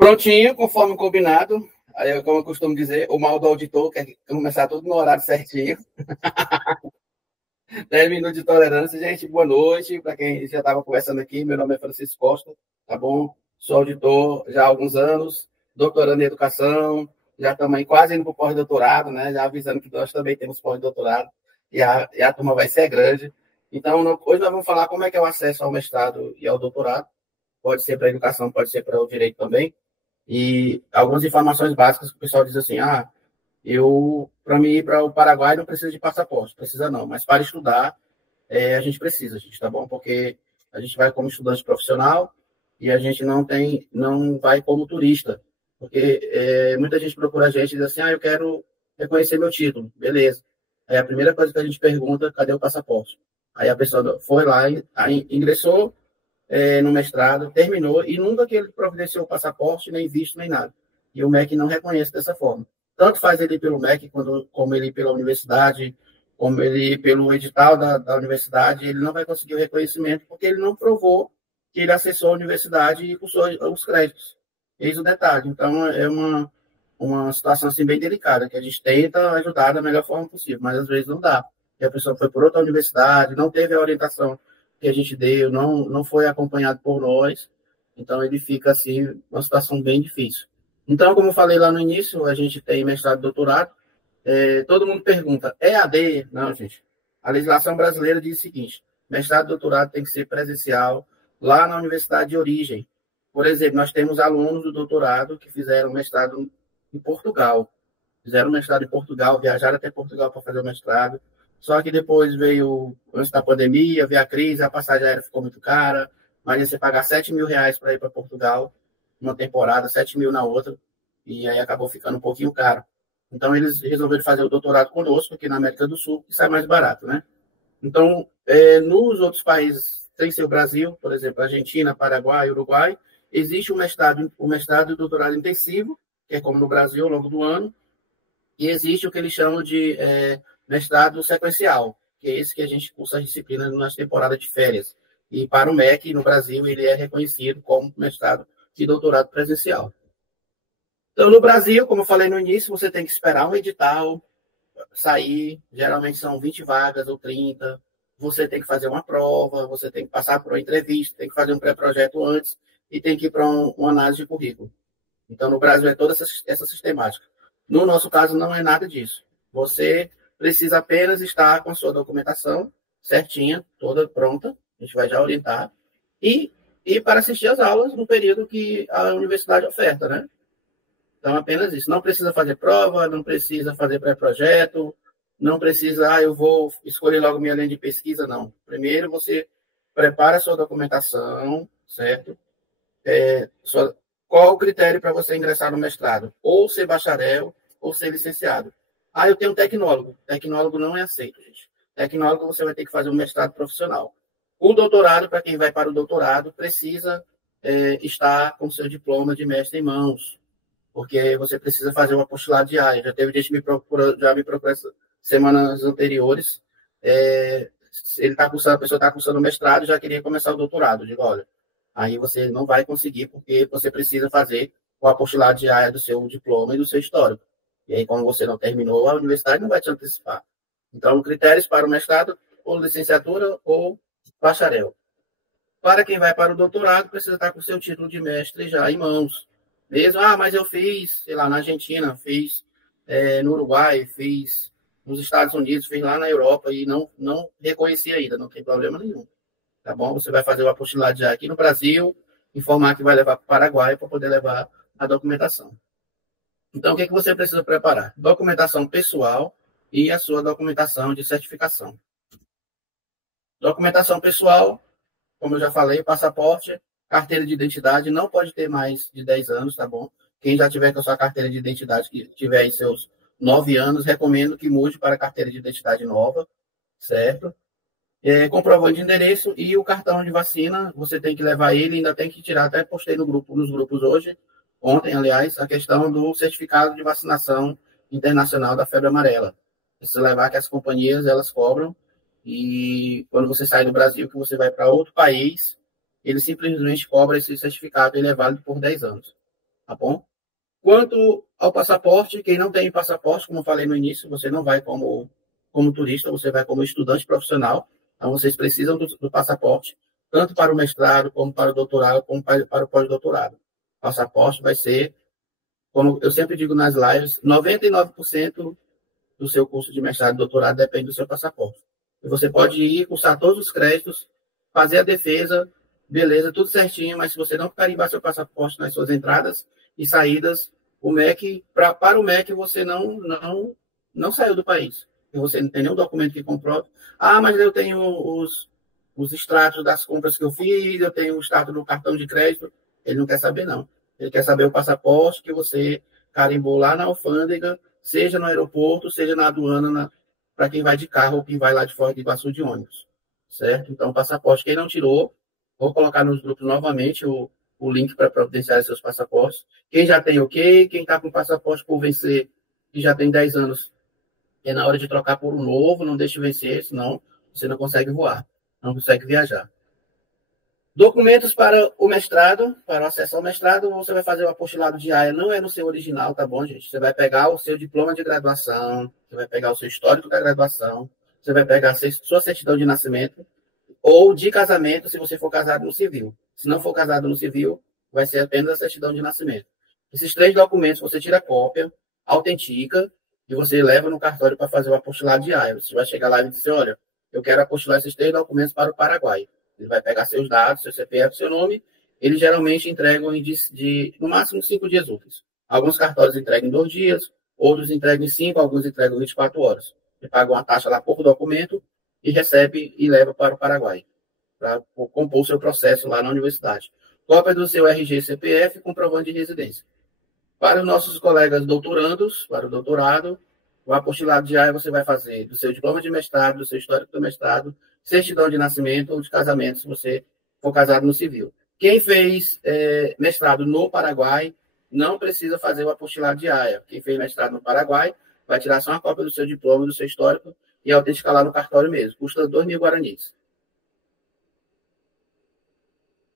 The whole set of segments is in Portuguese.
Prontinho, conforme combinado. Aí, como eu costumo dizer, o mal do auditor quer começar tudo no horário certinho. 10 minutos de tolerância. Gente, boa noite. Para quem já estava conversando aqui, meu nome é Francisco Costa, tá bom? Sou auditor já há alguns anos, doutorando em educação, já estamos aí quase indo para o pós-doutorado, né? Já avisando que nós também temos pós-doutorado e a turma vai ser grande. Então, hoje nós vamos falar como é que é o acesso ao mestrado e ao doutorado. Pode ser para a educação, pode ser para o direito também. E algumas informações básicas que o pessoal diz assim, para mim ir para o Paraguai não precisa de passaporte, precisa não, mas para estudar a gente precisa, gente, tá bom? Porque a gente vai como estudante profissional e a gente não vai como turista, porque muita gente procura a gente e diz assim, eu quero reconhecer meu título, beleza. Aí a primeira coisa que a gente pergunta, cadê o passaporte? Aí a pessoa foi lá, aí ingressou no mestrado, terminou, e nunca que ele providenciou o passaporte, nem visto, nem nada. E o MEC não reconhece dessa forma. Tanto faz ele pelo MEC, como ele pela universidade, como ele pelo edital da universidade, ele não vai conseguir o reconhecimento, porque ele não provou que ele acessou a universidade e cursou os créditos. Eis o detalhe. Então, é uma situação assim, bem delicada, que a gente tenta ajudar da melhor forma possível, mas às vezes não dá. E a pessoa foi por outra universidade, não teve a orientação que a gente deu, não foi acompanhado por nós, então ele fica assim, uma situação bem difícil. Então, como eu falei lá no início, a gente tem mestrado e doutorado, todo mundo pergunta, EAD? Não, gente, a legislação brasileira diz o seguinte, mestrado e doutorado tem que ser presencial lá na universidade de origem. Por exemplo, nós temos alunos do doutorado que fizeram mestrado em Portugal, viajaram até Portugal para fazer o mestrado, só que depois veio, antes da pandemia, veio a crise, a passagem aérea ficou muito cara, mas você pagar R$ 7.000 para ir para Portugal, uma temporada, 7 mil na outra, e aí acabou ficando um pouquinho caro. Então, eles resolveram fazer o doutorado conosco, aqui na América do Sul, que sai mais barato, né? Então, nos outros países, sem ser o Brasil, por exemplo, Argentina, Paraguai, Uruguai, existe o mestrado e o doutorado intensivo, que é como no Brasil, ao longo do ano, e existe o que eles chamam de mestrado sequencial, que é esse que a gente cursa as disciplinas nas temporadas de férias. E para o MEC, no Brasil, ele é reconhecido como mestrado e doutorado presencial. Então, no Brasil, como eu falei no início, você tem que esperar um edital sair, geralmente são 20 vagas ou 30, você tem que fazer uma prova, você tem que passar por uma entrevista, tem que fazer um pré-projeto antes e tem que ir para uma análise de currículo. Então, no Brasil é toda essa sistemática. No nosso caso, não é nada disso. Você precisa apenas estar com a sua documentação certinha, toda pronta, a gente vai já orientar, e para assistir às aulas no período que a universidade oferta, né? Então, apenas isso. Não precisa fazer prova, não precisa fazer pré-projeto, não precisa, eu vou escolher logo minha linha de pesquisa, não. Primeiro, você prepara a sua documentação, certo? Qual o critério para você ingressar no mestrado? Ou ser bacharel, ou ser licenciado. Eu tenho tecnólogo. Tecnólogo não é aceito, gente. Tecnólogo você vai ter que fazer um mestrado profissional. O doutorado, para quem vai para o doutorado, precisa estar com seu diploma de mestre em mãos, porque você precisa fazer uma apostilado diária. Já teve gente que me procurou semanas anteriores. A pessoa está cursando mestrado e já queria começar o doutorado. Eu digo, olha, aí você não vai conseguir, porque você precisa fazer o apostilado diário do seu diploma e do seu histórico. E aí, como você não terminou, a universidade não vai te antecipar. Então, critérios para o mestrado, ou licenciatura, ou bacharel. Para quem vai para o doutorado, precisa estar com o seu título de mestre já em mãos. Mesmo, mas eu fiz, sei lá, na Argentina, fiz no Uruguai, fiz nos Estados Unidos, fiz lá na Europa e não reconheci ainda, não tem problema nenhum. Tá bom? Você vai fazer o apostilado já aqui no Brasil, informar que vai levar para o Paraguai para poder levar a documentação. Então, o que você precisa preparar? Documentação pessoal e a sua documentação de certificação. Documentação pessoal, como eu já falei, passaporte, carteira de identidade, não pode ter mais de 10 anos, tá bom? Quem já tiver com a sua carteira de identidade, que tiver em seus 9 anos, recomendo que mude para a carteira de identidade nova, certo? Comprovante de endereço e o cartão de vacina, você tem que levar ele, ainda tem que tirar, até postei nos grupos hoje, ontem, aliás, a questão do certificado de vacinação internacional da febre amarela. Precisa levar que as companhias, elas cobram, e quando você sai do Brasil, que você vai para outro país, ele simplesmente cobra esse certificado, ele é válido por 10 anos. tá bom? Quanto ao passaporte, quem não tem passaporte, como eu falei no início, você não vai como turista, você vai como estudante profissional. Então, vocês precisam do passaporte, tanto para o mestrado, como para o doutorado, como para o pós-doutorado. O passaporte vai ser, como eu sempre digo nas lives, 99% do seu curso de mestrado e doutorado depende do seu passaporte. E você pode ir, cursar todos os créditos, fazer a defesa, beleza, tudo certinho, mas se você não carimbar seu passaporte nas suas entradas e saídas, o MEC, para o MEC, você não saiu do país. E você não tem nenhum documento que comprove. Ah, mas eu tenho os extratos das compras que eu fiz, eu tenho o extrato do cartão de crédito. Ele não quer saber, não. Ele quer saber o passaporte que você carimbou lá na alfândega, seja no aeroporto, seja na aduana, para quem vai de carro ou quem vai lá de fora de Iguaçu de ônibus. Certo? Então, passaporte, quem não tirou, vou colocar nos grupos novamente o link para providenciar seus passaportes. Quem já tem, ok. Quem está com passaporte por vencer, que já tem 10 anos, é na hora de trocar por um novo, não deixe vencer, senão você não consegue voar, não consegue viajar. Documentos para o mestrado, para o acesso ao mestrado, você vai fazer o apostilado de AIA, não é no seu original, tá bom, gente? Você vai pegar o seu diploma de graduação, você vai pegar o seu histórico da graduação, você vai pegar a sua certidão de nascimento, ou de casamento, se você for casado no civil. Se não for casado no civil, vai ser apenas a certidão de nascimento. Esses 3 documentos você tira cópia, autentica, e você leva no cartório para fazer o apostilado de AIA. Você vai chegar lá e dizer, olha, eu quero apostilar esses 3 documentos para o Paraguai. Ele vai pegar seus dados, seu CPF, seu nome. Eles geralmente entregam no máximo 5 dias úteis. Alguns cartórios entregam em 2 dias, outros entregam em 5, alguns entregam em 24 horas. Você paga uma taxa lá por documento e recebe e leva para o Paraguai, para compor o seu processo lá na universidade. Cópia do seu RG e CPF e comprovante de residência. Para os nossos colegas doutorandos, para o doutorado, o apostilado de AIA você vai fazer do seu diploma de mestrado, do seu histórico do mestrado, certidão de nascimento ou de casamento, se você for casado no civil. Quem fez mestrado no Paraguai não precisa fazer o apostilado de AIA. Quem fez mestrado no Paraguai vai tirar só uma cópia do seu diploma, do seu histórico e autenticar lá no cartório mesmo. Custa 2.000 guaranis.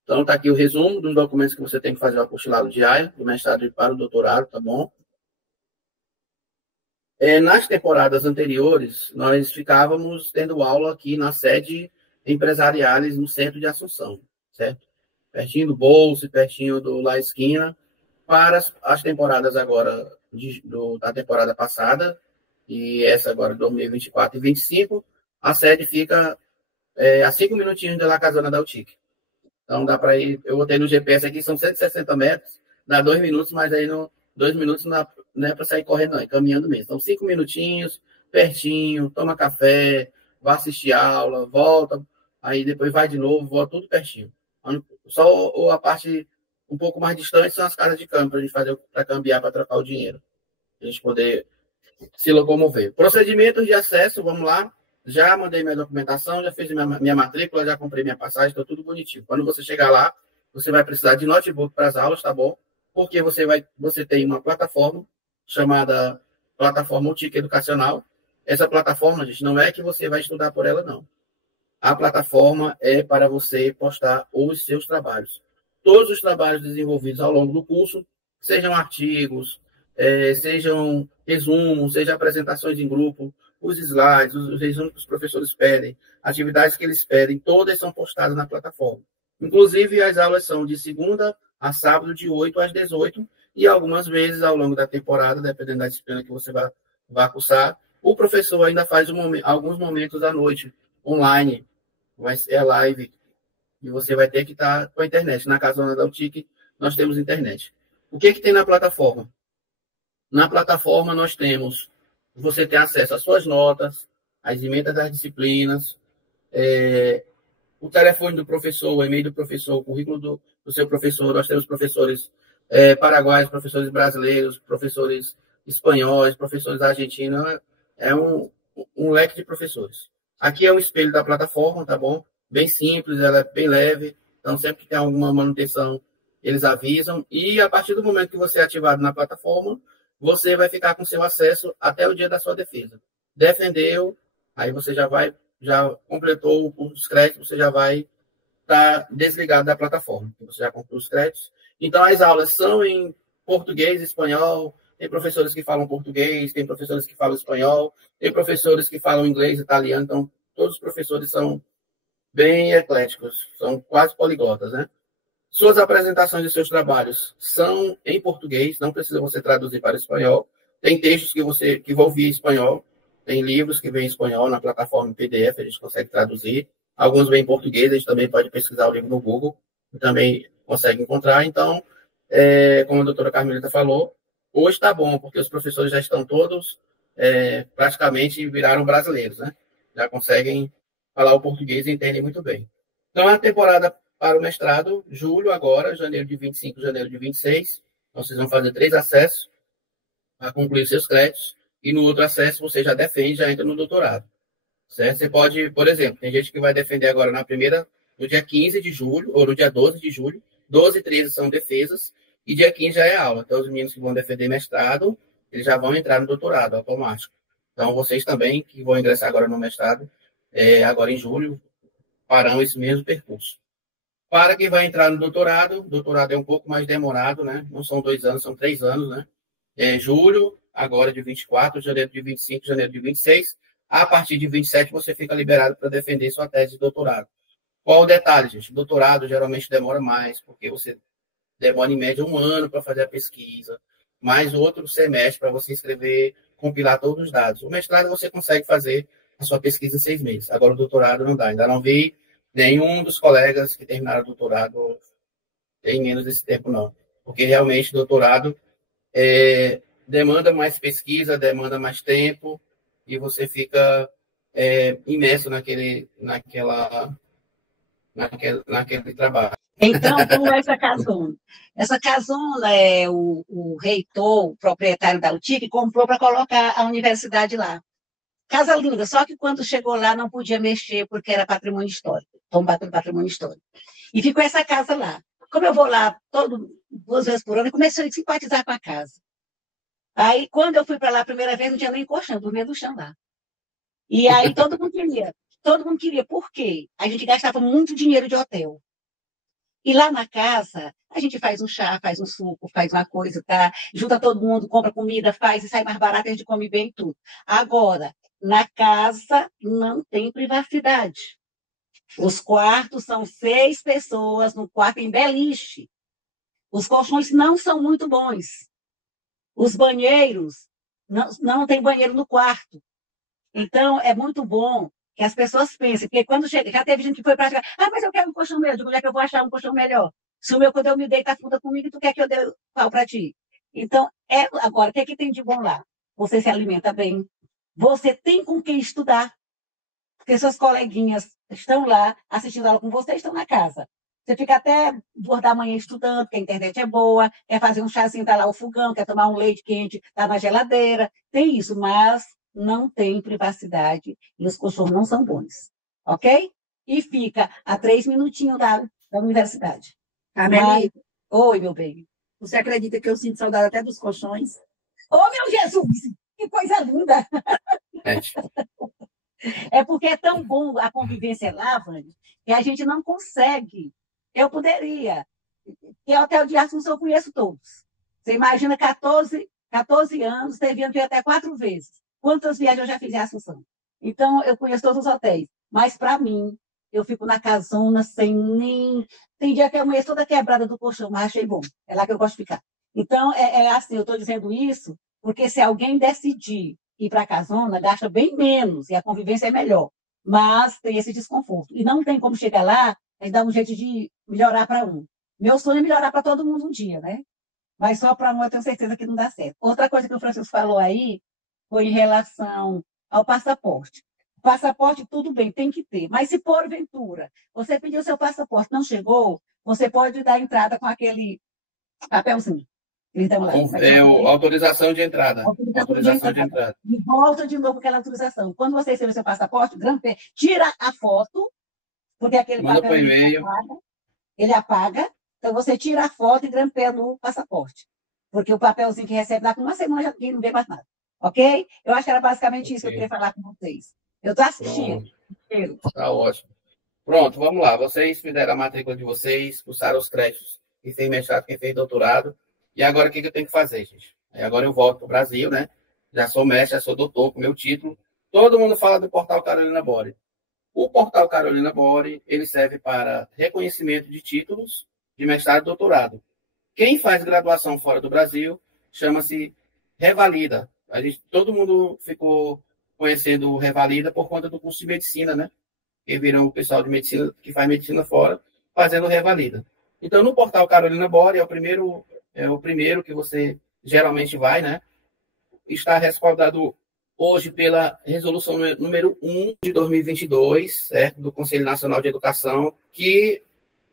Então, está aqui o resumo dos documentos que você tem que fazer o apostilado de AIA, do mestrado para o doutorado, tá bom? Nas temporadas anteriores, nós ficávamos tendo aula aqui na sede Empresariales, no centro de Assunção, certo? Pertinho do Bolsa, pertinho do La Esquina. Para as temporadas agora, da temporada passada, e essa agora, 2024 e 2025, a sede fica a 5 minutinhos de La Casona da UTIC. Então, dá para ir, eu botei no GPS aqui, são 160 metros, dá 2 minutos, mas aí 2 minutos não é para sair correndo, não, é caminhando mesmo. Então, 5 minutinhos, pertinho, toma café, vai assistir aula, volta, aí depois vai de novo, volta tudo pertinho. Só a parte um pouco mais distante são as casas de câmbio, para a gente fazer para cambiar, para trocar o dinheiro. A gente poder se locomover. Procedimentos de acesso, vamos lá. Já mandei minha documentação, já fiz minha matrícula, já comprei minha passagem, está tudo bonitinho. Quando você chegar lá, você vai precisar de notebook para as aulas, tá bom? Porque você tem uma plataforma chamada Plataforma UTIC Educacional. Essa plataforma, gente, não é que você vai estudar por ela, não. A plataforma é para você postar os seus trabalhos. Todos os trabalhos desenvolvidos ao longo do curso, sejam artigos, sejam resumos, sejam apresentações em grupo, os slides, os resumos que os professores pedem, atividades que eles pedem, todas são postadas na plataforma. Inclusive, as aulas são de segunda a sábado, de 8 às 18, e algumas vezes, ao longo da temporada, dependendo da disciplina que você vai cursar, o professor ainda faz alguns momentos à noite, online, vai ser a live, e você vai ter que estar com a internet. Na Casona da UTIC, nós temos internet. O que tem na plataforma? Na plataforma, nós temos, você tem acesso às suas notas, às emendas das disciplinas, o telefone do professor, o e-mail do professor, o currículo do seu professor. Nós temos professores paraguaios, professores brasileiros, professores espanhóis, professores argentinos. É um leque de professores. Aqui é o espelho da plataforma, tá bom? Bem simples, ela é bem leve. Então, sempre que tem alguma manutenção, eles avisam. E a partir do momento que você é ativado na plataforma, você vai ficar com seu acesso até o dia da sua defesa. Defendeu, aí você já completou os créditos, você já vai estar desligado da plataforma. Você já concluiu os créditos. Então, as aulas são em português, espanhol, tem professores que falam português, tem professores que falam espanhol, tem professores que falam inglês, italiano, então todos os professores são bem ecléticos, são quase poliglotas, né? Suas apresentações e seus trabalhos são em português, não precisa você traduzir para espanhol. Tem textos que vão vir em espanhol, tem livros que vêm em espanhol na plataforma PDF, a gente consegue traduzir. Alguns vêm em português, a gente também pode pesquisar o livro no Google, e também consegue encontrar. Então, como a doutora Carmelita falou, hoje está bom, porque os professores já estão todos praticamente viraram brasileiros, né? Já conseguem falar o português e entendem muito bem. Então, a temporada para o mestrado, julho agora, janeiro de 25, janeiro de 26. Então, vocês vão fazer 3 acessos para concluir seus créditos. E no outro acesso, você já defende, já entra no doutorado. Certo? Você pode, por exemplo, tem gente que vai defender agora no dia 15 de julho, ou no dia 12 de julho. 12 e 13 são defesas, e dia 15 já é aula. Então, os meninos que vão defender mestrado, eles já vão entrar no doutorado automático. Então, vocês também, que vão ingressar agora no mestrado, agora em julho, farão esse mesmo percurso. Para quem vai entrar no doutorado, o doutorado é um pouco mais demorado, né? Não são 2 anos, são 3 anos, né? Julho, agora de 24, janeiro de 25, janeiro de 26. A partir de 27, você fica liberado para defender sua tese de doutorado. Qual o detalhe, gente? O doutorado geralmente demora mais, porque você demora em média 1 ano para fazer a pesquisa, mais outro semestre para você escrever, compilar todos os dados. O mestrado você consegue fazer a sua pesquisa em 6 meses. Agora o doutorado não dá. Ainda não vi nenhum dos colegas que terminaram o doutorado tem menos desse tempo, não. Porque realmente o doutorado demanda mais pesquisa, demanda mais tempo, e você fica imerso naquele trabalho. Então, como é essa casona? Essa casona é o reitor, o proprietário da UTIC, comprou para colocar a universidade lá. Casa linda, só que quando chegou lá não podia mexer porque era patrimônio histórico, tombado pelo patrimônio histórico. E ficou essa casa lá. Como eu vou lá 2 vezes por ano, eu comecei a simpatizar com a casa. Aí, quando eu fui para lá a primeira vez, não tinha nem colchão, dormia no chão lá. E aí todo mundo queria. Por quê? A gente gastava muito dinheiro de hotel. E lá na casa, a gente faz um chá, faz um suco, faz uma coisa, tá? Junta todo mundo, compra comida, faz e sai mais barato, a gente come bem tudo. Agora, na casa não tem privacidade. Os quartos são 6 pessoas, no quarto em beliche. Os colchões não são muito bons. Os banheiros, não tem banheiro no quarto. Então, é muito bom que as pessoas pensem, porque quando chega, já teve gente que foi praticar, mas eu quero um colchão melhor, eu digo, onde é que eu vou achar um colchão melhor? Se o meu, quando eu me deito, afunda comigo, e tu quer que eu dê pau para ti? Então, agora, o que é que tem de bom lá? Você se alimenta bem, você tem com quem estudar, porque suas coleguinhas estão lá assistindo aula com você, estão na casa. Você fica até 2 da manhã estudando, porque a internet é boa, quer fazer um chazinho, tá lá o fogão, quer tomar um leite quente, tá na geladeira, tem isso, mas não tem privacidade e os colchões não são bons, ok? E fica a 3 minutinhos da universidade. Carmeli, oi, meu bem. você acredita que eu sinto saudade até dos colchões? Oh, meu Jesus! Que coisa linda! É porque é tão bom a convivência lá, Vânia, que a gente não consegue. Eu poderia. E hotel de Assunção eu conheço todos. Você imagina 14 anos, teve até 4 vezes. Quantas viagens eu já fiz em Assunção? Então, eu conheço todos os hotéis. Mas, para mim, eu fico na casona sem nem... Tem dia que eu amanheço toda quebrada do colchão, mas achei bom. É lá que eu gosto de ficar. Então, assim, eu estou dizendo isso porque se alguém decidir ir para a casona, gasta bem menos e a convivência é melhor. Mas tem esse desconforto. E não tem como chegar lá e dar um jeito de melhorar para um. Meu sonho é melhorar para todo mundo um dia, né? Mas só para um eu tenho certeza que não dá certo. Outra coisa que o Francisco falou aí foi em relação ao passaporte. O passaporte, tudo bem, tem que ter. Mas se porventura você pediu seu passaporte, não chegou, você pode dar entrada com aquele papelzinho. Então, lá, autorização de entrada. Autorização de entrada. E volta de novo aquela autorização. Quando você receber seu passaporte, tira a foto, porque aquele manda papel ele apaga. Então, você tira a foto e grampeia no passaporte. Porque o papelzinho que recebe lá com 1 semana já não vê mais nada. Ok? Eu acho que era basicamente isso que eu queria falar com vocês. Eu estou assistindo. Está ótimo. Pronto, vamos lá. Vocês fizeram a matrícula de vocês, cursaram os créditos. Quem fez mestrado, quem fez doutorado. E agora o que eu tenho que fazer, gente? Aí agora eu volto para o Brasil, né? Já sou mestre, já sou doutor com meu título. Todo mundo fala do portal Carolina Bore. O portal Carolina Bore, ele serve para reconhecimento de títulos de mestrado e doutorado. Quem faz graduação fora do Brasil chama-se Revalida. Todo mundo ficou conhecendo o Revalida por conta do curso de medicina, né? Que viram o pessoal de medicina que faz medicina fora fazendo Revalida. Então, no portal Carolina Bore, é o primeiro que você geralmente vai, né? Está respaldado hoje pela resolução número 1 de 2022, certo? Do Conselho Nacional de Educação, que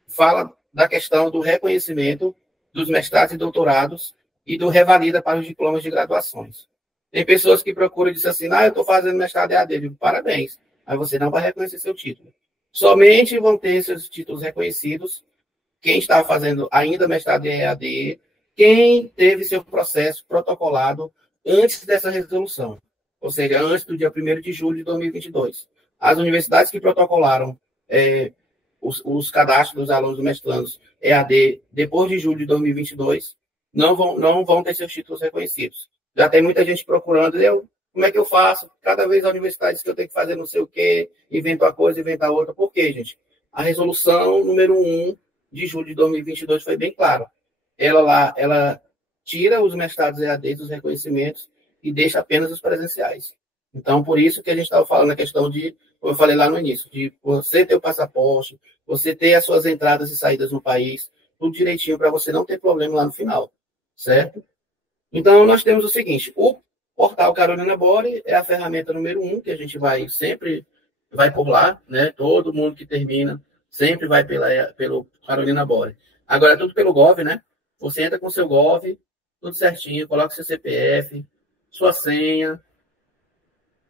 fala da questão do reconhecimento dos mestrados e doutorados e do revalida para os diplomas de graduações. Tem pessoas que procuram e dizem assim, eu estou fazendo mestrado EAD. Eu digo, parabéns, mas você não vai reconhecer seu título. Somente vão ter seus títulos reconhecidos quem está fazendo ainda mestrado em EAD, quem teve seu processo protocolado antes dessa resolução, ou seja, antes do dia 1º de julho de 2022. As universidades que protocolaram os cadastros dos alunos do mestrandos EAD depois de julho de 2022 não vão ter seus títulos reconhecidos. Já tem muita gente procurando, como é que eu faço? Cada vez a universidade diz que eu tenho que fazer não sei o quê, inventa uma coisa, inventa outra. Por quê, gente? A resolução número 1 de julho de 2022 foi bem clara. Ela tira os mestrados EAD dos reconhecimentos e deixa apenas os presenciais. Então, por isso que a gente estava falando a questão de, como eu falei lá no início, de você ter o passaporte, você ter as suas entradas e saídas no país, tudo direitinho para você não ter problema lá no final, certo? Então, nós temos o seguinte, o portal Carolina Bore é a ferramenta número 1, que a gente sempre vai por lá, né? Todo mundo que termina sempre vai pelo Carolina Bore. Agora, é tudo pelo Gov, né? Você entra com seu Gov, tudo certinho, coloca seu CPF, sua senha,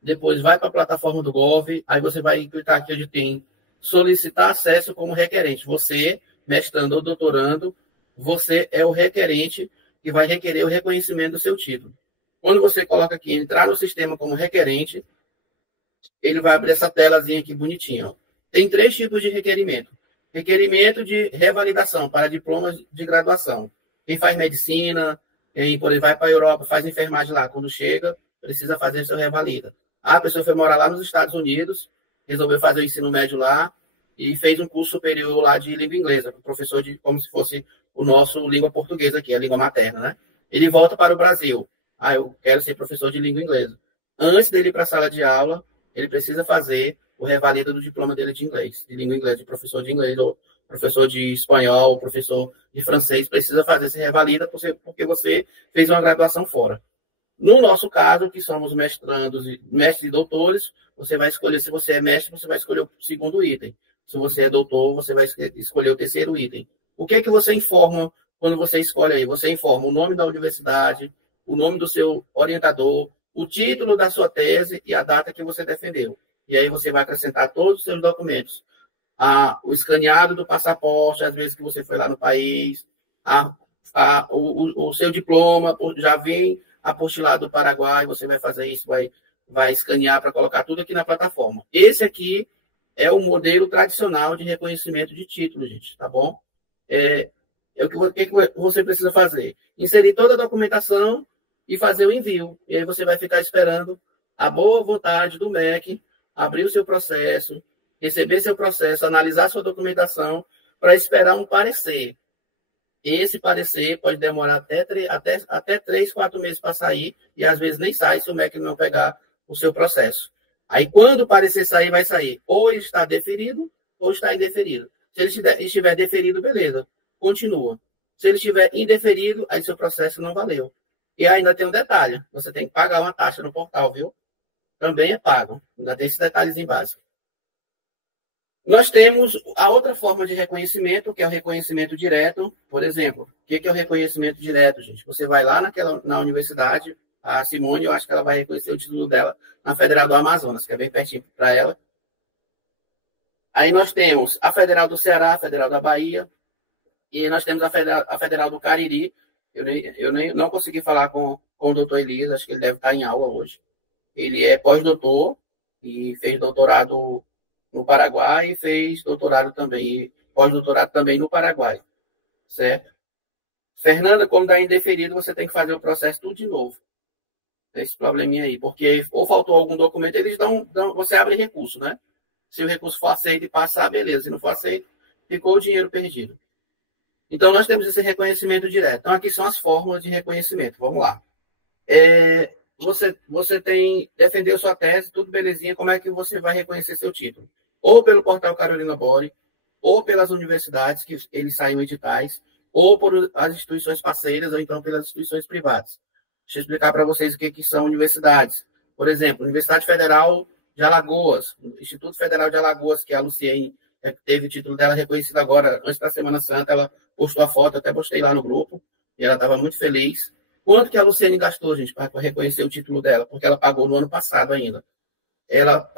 depois vai para a plataforma do Gov, aí você vai clicar aqui onde tem solicitar acesso como requerente. Você, mestrando ou doutorando, você é o requerente que vai requerer o reconhecimento do seu título. Quando você coloca aqui, entrar no sistema como requerente, ele vai abrir essa telazinha aqui bonitinha. Ó. Tem 3 tipos de requerimento. Requerimento de revalidação para diplomas de graduação. Quem faz medicina, quem por exemplo, vai para a Europa, faz enfermagem lá, quando chega, precisa fazer seu revalida. A pessoa foi morar lá nos Estados Unidos, resolveu fazer o ensino médio lá e fez um curso superior lá de língua inglesa, professor de como se fosse o nosso língua portuguesa aqui, a língua materna, né? Ele volta para o Brasil. Eu quero ser professor de língua inglesa. Antes dele ir para a sala de aula, ele precisa fazer o revalida do diploma dele de inglês, de língua inglesa, de professor de inglês, ou professor de espanhol, professor de francês, precisa fazer esse revalida porque você fez uma graduação fora. No nosso caso, que somos mestrandos, mestres e doutores, você vai escolher, se você é mestre, você vai escolher o 2º item. Se você é doutor, você vai escolher o 3º item. O que é que você informa quando você escolhe aí? Você informa o nome da universidade, o nome do seu orientador, o título da sua tese e a data que você defendeu. E aí você vai acrescentar todos os seus documentos. O escaneado do passaporte, às vezes que você foi lá no país, o seu diploma já vem apostilado do Paraguai, você vai fazer isso, vai escanear para colocar tudo aqui na plataforma. Esse aqui é o modelo tradicional de reconhecimento de título, gente, tá bom? O que você precisa fazer? Inserir toda a documentação e fazer o envio. E aí você vai ficar esperando a boa vontade do MEC abrir o seu processo, receber seu processo, analisar sua documentação para esperar um parecer. Esse parecer pode demorar até 3, 4 meses para sair, e às vezes nem sai se o MEC não pegar o seu processo. Aí, quando o parecer sair, vai sair. Ou ele está deferido, ou está indeferido. Se ele estiver deferido, beleza, continua. Se ele estiver indeferido, aí seu processo não valeu. E ainda tem um detalhe, você tem que pagar uma taxa no portal, viu? Também é pago. Ainda tem esses detalhezinhos básicos. Nós temos a outra forma de reconhecimento, que é o reconhecimento direto. Por exemplo, o que é o reconhecimento direto, gente? Você vai lá na universidade, a Simone, eu acho que ela vai reconhecer o título dela na Federal do Amazonas, que é bem pertinho para ela. Aí nós temos a Federal do Ceará, a Federal da Bahia, e nós temos a Federal do Cariri. Eu não consegui falar com o doutor Elias, acho que ele deve estar em aula hoje. Ele é pós-doutor e fez doutorado no Paraguai e fez doutorado também, pós-doutorado também no Paraguai, certo? Fernanda, como dá indeferido, você tem que fazer o processo tudo de novo. Esse probleminha aí, porque ou faltou algum documento, eles você abre recurso, né? Se o recurso for aceito e passar, beleza. Se não for aceito, ficou o dinheiro perdido. Então, nós temos esse reconhecimento direto. Então, aqui são as fórmulas de reconhecimento. Vamos lá. Você defendeu sua tese, tudo belezinha. Como é que você vai reconhecer seu título? Ou pelo portal Carolina Bore, ou pelas universidades, que eles saem editais, ou por as instituições parceiras, ou então pelas instituições privadas. Deixa eu explicar para vocês o que são universidades. Por exemplo, Universidade Federal de Alagoas, Instituto Federal de Alagoas, que a Luciene teve o título dela reconhecido agora, antes da Semana Santa, ela postou a foto, até postei lá no grupo, e ela estava muito feliz. Quanto que a Luciene gastou, gente, para reconhecer o título dela? Porque ela pagou no ano passado ainda. Ela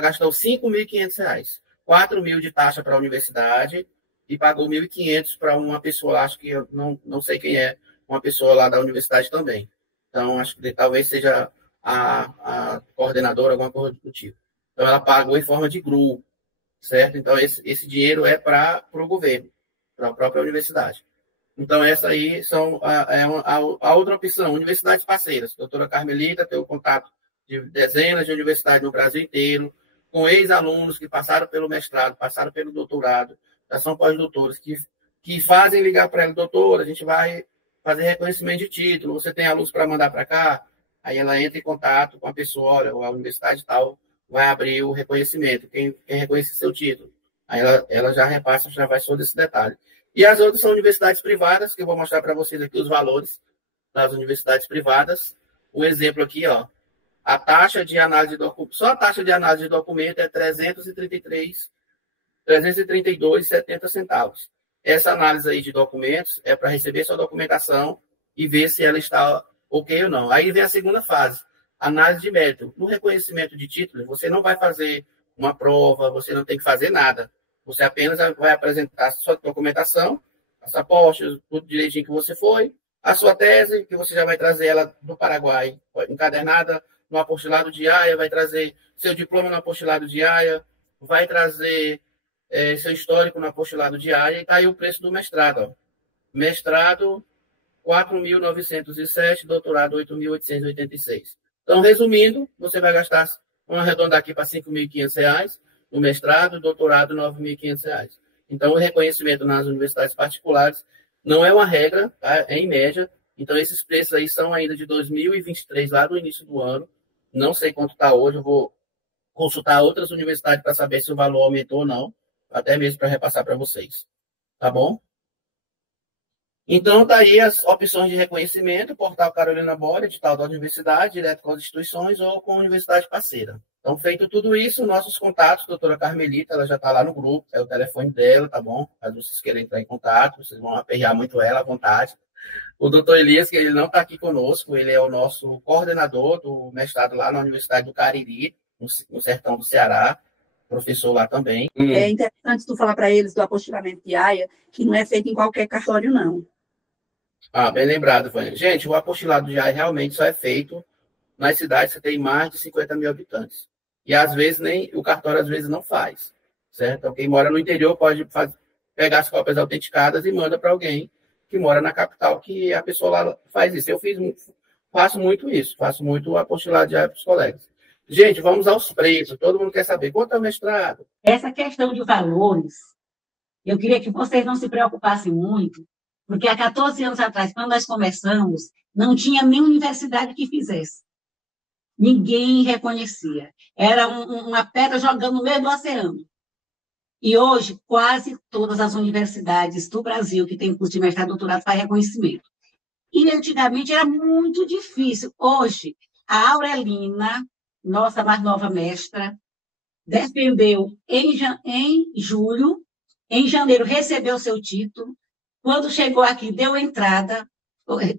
gastou R$ 5.500, 4.000 de taxa para a universidade e pagou 1.500 para uma pessoa, acho que eu não sei quem é, uma pessoa lá da universidade também. Então, acho que talvez seja a coordenadora, alguma coisa do tipo. Então, ela pagou em forma de grupo, certo? Então, esse dinheiro é para o governo, para a própria universidade. Então, essa aí a outra opção, universidades parceiras. Doutora Carmelita tem o contato de dezenas de universidades no Brasil inteiro, com ex-alunos que passaram pelo mestrado, passaram pelo doutorado, já são pós-doutores, que fazem ligar para ela, doutora, a gente vai fazer reconhecimento de título, você tem alunos para mandar para cá? Aí ela entra em contato com a pessoa, olha, a universidade tal vai abrir o reconhecimento, quem reconhece seu título. Aí ela já repassa, já vai sobre esse detalhe. E as outras são universidades privadas, que eu vou mostrar para vocês aqui os valores das universidades privadas. O exemplo aqui, ó, a taxa de análise de documento, só a taxa de análise de documento é R$ 332,70. Essa análise aí de documentos é para receber sua documentação e ver se ela está ok ou não. Aí vem a segunda fase, análise de mérito. No reconhecimento de títulos, você não vai fazer uma prova, você não tem que fazer nada. Você apenas vai apresentar a sua documentação, passaporte, tudo direitinho que você foi, a sua tese, que você já vai trazer ela do Paraguai, encadernada no apostilado de AIA, vai trazer seu diploma no apostilado de AIA, vai trazer seu histórico no apostilado de AIA, e está aí o preço do mestrado. Ó. Mestrado, 4.907, doutorado, 8.886. Então, resumindo, você vai gastar, vamos arredondar aqui para R$ 5.500, no mestrado, doutorado, R$ 9.500. Então, o reconhecimento nas universidades particulares não é uma regra, tá? É em média. Então, esses preços aí são ainda de 2023, lá do início do ano. Não sei quanto está hoje, eu vou consultar outras universidades para saber se o valor aumentou ou não, até mesmo para repassar para vocês. Tá bom? Então, tá aí as opções de reconhecimento, portal Carolina Bore, edital da universidade, direto com as instituições ou com a universidade parceira. Então, feito tudo isso, nossos contatos, doutora Carmelita, ela já está lá no grupo, é o telefone dela, tá bom? Caso vocês queiram entrar em contato, vocês vão aperrear muito ela à vontade. O doutor Elias, que ele não está aqui conosco, ele é o nosso coordenador do mestrado lá na Universidade do Cariri, no sertão do Ceará, professor lá também. É interessante tu falar para eles do apostilamento de AIA, que não é feito em qualquer cartório, não. Ah, bem lembrado, Vânia. Gente, o apostilado de AIA realmente só é feito nas cidades que tem mais de 50 mil habitantes. E, às vezes, o cartório, às vezes, não faz, certo? Então, quem mora no interior pode pegar as cópias autenticadas e manda para alguém que mora na capital, que a pessoa lá faz isso. Eu faço muito isso, faço muito o apostilado de AIA para os colegas. Gente, vamos aos preços. Todo mundo quer saber quanto é o mestrado. Essa questão de valores, eu queria que vocês não se preocupassem muito, porque há 14 anos atrás, quando nós começamos, não tinha nem universidade que fizesse. Ninguém reconhecia. Era uma pedra jogando no meio do oceano. E hoje, quase todas as universidades do Brasil que têm curso de mestrado e doutorado fazem reconhecimento. E antigamente era muito difícil. Hoje, a Aurelina, nossa mais nova mestra, defendeu em julho, em janeiro recebeu seu título, quando chegou aqui deu entrada,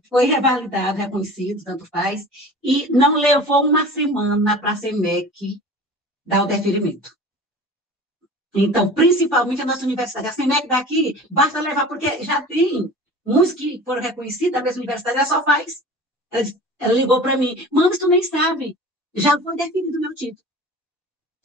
foi revalidado, reconhecido, tanto faz, e não levou uma semana para a CEMEC dar o deferimento. Então, principalmente a nossa universidade. A CEMEC daqui, basta levar, porque já tem muitos que foram reconhecidos da mesma universidade, ela só faz. Ela ligou para mim, mãe, tu nem sabe, já foi definido o meu título.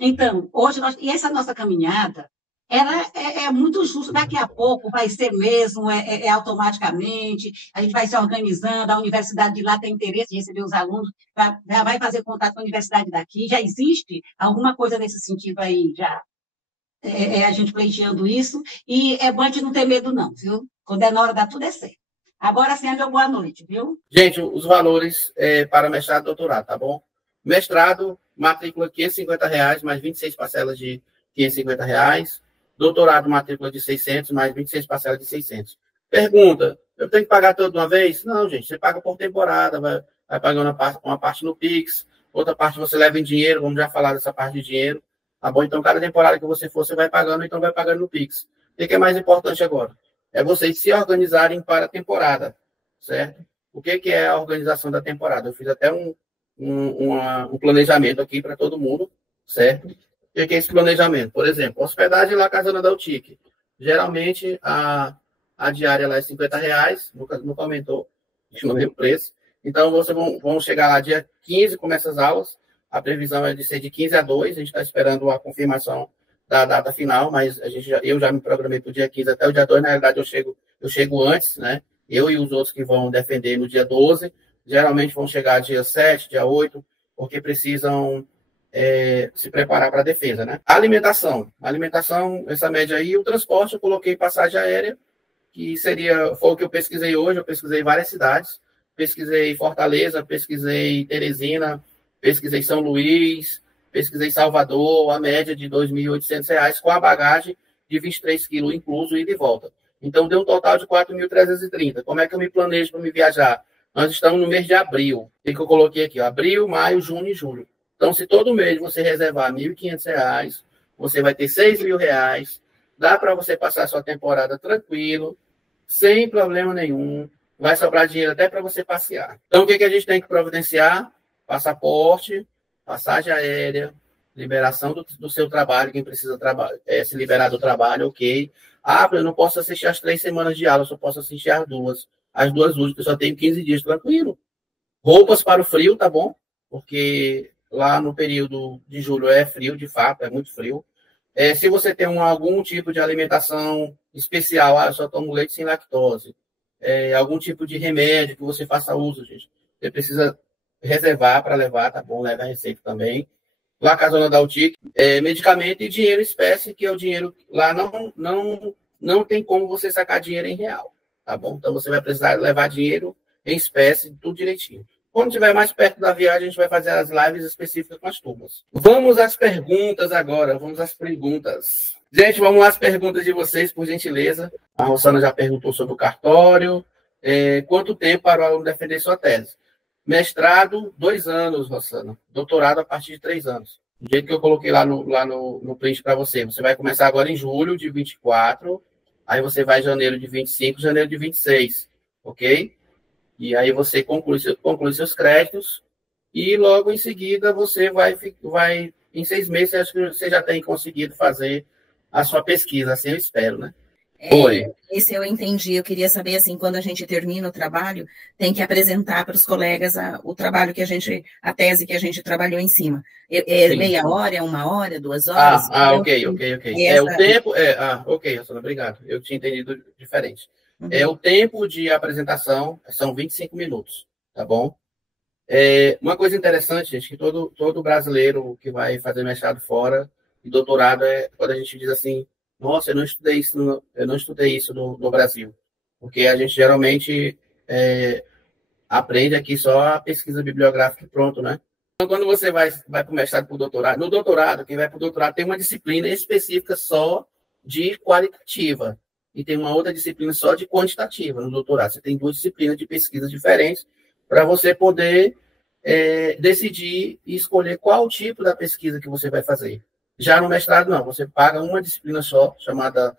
Então, hoje, e essa nossa caminhada, É muito justo. Daqui a pouco vai ser mesmo, automaticamente, a gente vai se organizando, a universidade de lá tem interesse em receber os alunos, já vai fazer contato com a universidade daqui, já existe alguma coisa nesse sentido aí, já a gente pleiteando isso, e é bom a gente não ter medo não, viu? Quando é na hora da tudo é certo. Agora sim, é meu boa noite, viu? Gente, os valores para mestrado e doutorado, tá bom? Mestrado, matrícula R$ 550, mais 26 parcelas de R$ 550. Doutorado, matrícula de 600, mais 26 parcelas de 600. Pergunta, eu tenho que pagar tudo de uma vez? Não, gente, você paga por temporada, vai pagando uma parte no Pix, outra parte você leva em dinheiro, vamos já falar dessa parte de dinheiro, tá bom? Então, cada temporada que você for, você vai pagando, então vai pagando no Pix. O que é mais importante agora? É vocês se organizarem para a temporada, certo? O que é a organização da temporada? Eu fiz até um planejamento aqui para todo mundo, certo? O que é esse planejamento? Por exemplo, hospedagem lá, Casona da Utique. Geralmente, a diária lá é R$ 50, nunca aumentou, no mesmo preço. Então, vocês vão chegar lá dia 15, começa as aulas. A previsão é de ser de 15 a 2, a gente está esperando a confirmação da data final, mas eu já me programei para o dia 15 até o dia 2. Na realidade, eu chego antes, né? Eu e os outros que vão defender no dia 12, geralmente vão chegar dia 7, dia 8, porque precisam se preparar para a defesa, né? Alimentação, essa média aí, o transporte, eu coloquei passagem aérea, que foi o que eu pesquisei hoje, eu pesquisei várias cidades, pesquisei Fortaleza, pesquisei Teresina, pesquisei São Luís, pesquisei Salvador, a média de R$ 2.800, com a bagagem de 23 quilos incluso, ida e volta. Então, deu um total de R$ 4.330. Como é que eu me planejo para me viajar? Nós estamos no mês de abril. O que eu coloquei aqui? Abril, maio, junho e julho. Então, se todo mês você reservar R$ 1.500, você vai ter R$ 6.000. Dá para você passar a sua temporada tranquilo, sem problema nenhum. Vai sobrar dinheiro até para você passear. Então, o que a gente tem que providenciar? Passaporte, passagem aérea, liberação do seu trabalho, quem precisa se liberar do trabalho, ok. Eu não posso assistir as 3 semanas de aula, eu só posso assistir as 2. As 2 últimas, eu só tenho 15 dias, tranquilo. Roupas para o frio, tá bom? Porque lá no período de julho é frio, de fato, é muito frio. Se você tem algum tipo de alimentação especial, eu só tomo leite sem lactose, algum tipo de remédio que você faça uso, gente, você precisa reservar para levar, tá bom? Leva a receita também. Lá, Casona da Utique, medicamento e dinheiro em espécie, que é o dinheiro lá não tem como você sacar dinheiro em real, tá bom? Então, você vai precisar levar dinheiro em espécie, tudo direitinho. Quando estiver mais perto da viagem, a gente vai fazer as lives específicas com as turmas. Vamos às perguntas agora, Gente, vamos às perguntas de vocês, por gentileza. A Rosana já perguntou sobre o cartório. Quanto tempo para o aluno defender sua tese? Mestrado, 2 anos, Rosana. Doutorado, a partir de 3 anos. Do jeito que eu coloquei lá no print para você. Você vai começar agora em julho de 24, aí você vai em janeiro de 25, janeiro de 26, ok? E aí você conclui seus créditos e logo em seguida você vai em 6 meses, acho que você já tem conseguido fazer a sua pesquisa, assim eu espero, né? Oi. Esse eu entendi. Eu queria saber, assim, quando a gente termina o trabalho, tem que apresentar para os colegas o trabalho a tese que a gente trabalhou em cima. Meia hora, 1 hora, 2 horas? Ok. O tempo... ok, Rosana, obrigado. Eu tinha entendido diferente. Uhum. O tempo de apresentação são 25 minutos, tá bom? Uma coisa interessante, gente, que todo brasileiro que vai fazer mestrado fora e doutorado quando a gente diz assim, nossa, eu não estudei isso no Brasil. Porque a gente geralmente aprende aqui só a pesquisa bibliográfica e pronto, né? Então, quando você vai para o mestrado para o doutorado, no doutorado, quem vai para o doutorado tem uma disciplina específica só de qualitativa e tem uma outra disciplina só de quantitativa no doutorado. Você tem 2 disciplinas de pesquisa diferentes para você poder decidir e escolher qual tipo da pesquisa que você vai fazer. Já no mestrado, não. Você paga uma disciplina só, chamada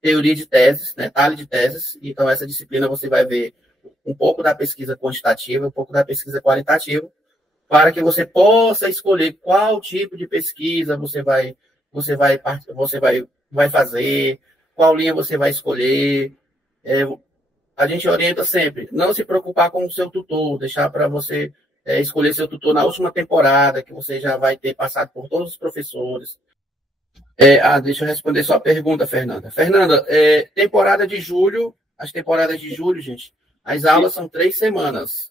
teoria de teses, né? Talhe de teses. Então, essa disciplina você vai ver um pouco da pesquisa quantitativa, um pouco da pesquisa qualitativa, para que você possa escolher qual tipo de pesquisa você vai fazer, qual linha você vai escolher. A gente orienta sempre, não se preocupar com o seu tutor, deixar para você escolher seu tutor na última temporada, que você já vai ter passado por todos os professores. Deixa eu responder sua pergunta, Fernanda. Fernanda, temporada de julho, as temporadas de julho, gente, as aulas são 3 semanas.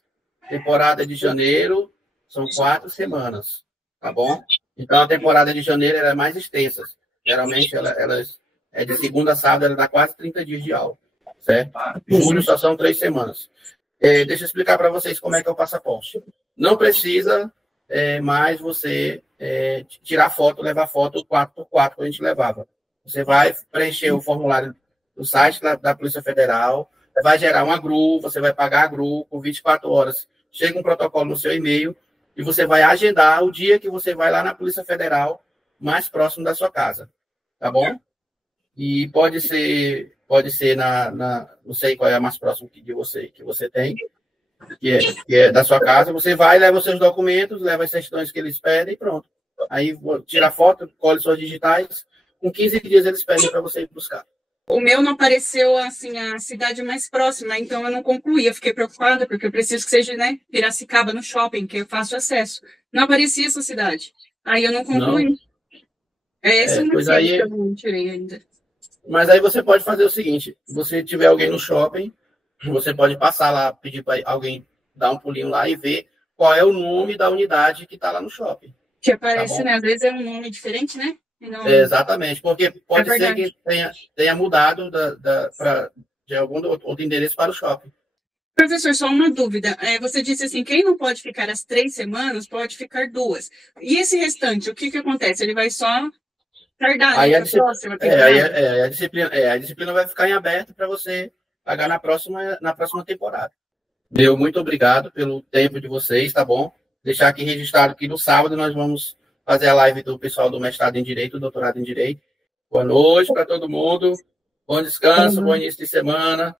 Temporada de janeiro são 4 semanas, tá bom? Então, a temporada de janeiro ela é mais extensa. Geralmente, ela é de segunda a sábado, ela dá quase 30 dias de aula, certo? Julho só são 3 semanas. Deixa eu explicar para vocês como é que é o passaporte. Não precisa mais você tirar foto, levar foto 4x4 que a gente levava. Você vai preencher o formulário do site da Polícia Federal, vai gerar uma GRU, você vai pagar a GRU por 24 horas. Chega um protocolo no seu e-mail e você vai agendar o dia que você vai lá na Polícia Federal mais próximo da sua casa, tá bom? E pode ser não sei qual é a mais próxima de você, que você tem, que é da sua casa. Você vai, leva os seus documentos, leva as certidões que eles pedem e pronto. Aí tira foto, colhe suas digitais, com 15 dias eles pedem para você ir buscar. O meu não apareceu, assim, a cidade mais próxima, então eu não concluí. Eu fiquei preocupada, porque eu preciso que seja, né, Piracicaba, no shopping, que eu faço acesso. Não aparecia essa cidade. Aí eu não concluí. Não. Esse Pois que aí, eu não tirei ainda. mas aí você pode fazer o seguinte, se você tiver alguém no shopping, você pode passar lá, pedir para alguém dar um pulinho lá e ver qual é o nome da unidade que está lá no shopping. Que aparece, Tá bom? né? Às vezes é um nome diferente, né? Não... Exatamente, porque pode ser verdade. que tenha mudado de algum outro endereço para o shopping. Professor, só uma dúvida. Você disse assim, quem não pode ficar as 3 semanas, pode ficar 2. E esse restante, o que acontece? Ele vai só tardar, Aí né? a Pra próxima temporada? a disciplina vai ficar em aberto para você pagar na próxima temporada. Muito obrigado pelo tempo de vocês, tá bom? Deixar aqui registrado que no sábado nós vamos fazer a live do pessoal do mestrado em Direito, doutorado em Direito. Boa noite para todo mundo. Bom descanso, bom início de semana.